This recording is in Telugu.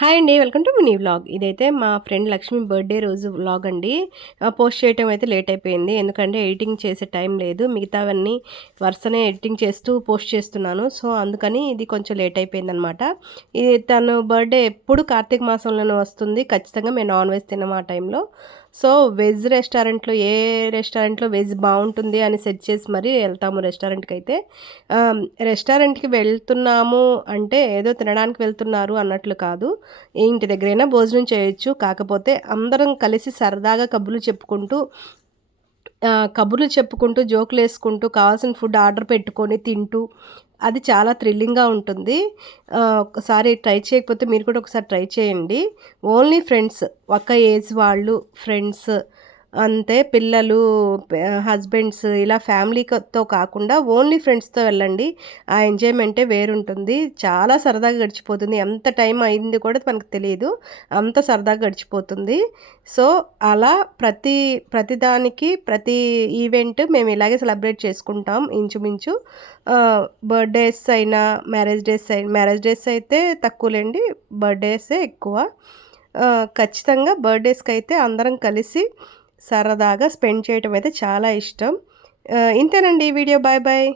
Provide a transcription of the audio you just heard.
హాయ్ అండి. Welcome to mini vlog. ఇదైతే మా ఫ్రెండ్ లక్ష్మి బర్త్డే రోజు వ్లాగ్ అండి. పోస్ట్ చేయటం అయితే లేట్ అయిపోయింది. ఎందుకంటే ఎడిటింగ్ చేసే టైం లేదు. మిగతావన్నీ వరుసనే ఎడిటింగ్ చేస్తూ పోస్ట్ చేస్తున్నాను. సో అందుకని ఇది కొంచెం లేట్ అయిపోయింది అనమాట ఇది తను బర్త్డే ఎప్పుడు కార్తీక మాసంలోనే వస్తుంది. ఖచ్చితంగా మేము నాన్ వెజ్ తిన్నాం ఆ టైంలో. సో వెజ్ రెస్టారెంట్లో ఏ రెస్టారెంట్లో వెజ్ బాగుంటుంది అని సెట్ చేసి మరీ వెళ్తాము రెస్టారెంట్కి అయితే రెస్టారెంట్కి వెళ్తున్నాము అంటే ఏదో తినడానికి వెళ్తున్నారు అన్నట్లు కాదు. ఇంటి దగ్గరైనా భోజనం చేయొచ్చు. కాకపోతే అందరం కలిసి సరదాగా కబుర్లు చెప్పుకుంటూ కబుర్లు చెప్పుకుంటూ జోకులు వేసుకుంటూ కావాల్సిన ఫుడ్ ఆర్డర్ పెట్టుకొని తింటూ అది చాలా థ్రిల్లింగ్గా ఉంటుంది. ఒకసారి ట్రై చేయకపోతే మీరు కూడా ఒకసారి ట్రై చేయండి. ఓన్లీ ఫ్రెండ్స్ ఒక ఏజ్ వాళ్ళు ఫ్రెండ్స్ అంతే పిల్లలు హస్బెండ్స్ ఇలా ఫ్యామిలీతో కాకుండా ఓన్లీ ఫ్రెండ్స్తో వెళ్ళండి. ఆ ఎంజాయ్మెంటే వేరుంటుంది. చాలా సరదాగా గడిచిపోతుంది. ఎంత టైం అయింది కూడా మనకు తెలియదు అంత సరదాగా గడిచిపోతుంది. సో అలా ప్రతి ప్రతిదానికి ప్రతి ఈవెంట్ మేము ఇలాగే సెలబ్రేట్ చేసుకుంటాం ఇంచుమించు. బర్త్డేస్ అయినా మ్యారేజ్ డేస్ అయినా మ్యారేజ్ డేస్ అయితే తక్కువలేండి. బర్త్డేసే ఎక్కువ. ఖచ్చితంగా బర్త్డేస్కి అయితే అందరం కలిసి సరదాగా స్పెండ్ చేయటం అయితే చాలా ఇష్టం. ఇంతేనండి ఈ వీడియో. Bye bye.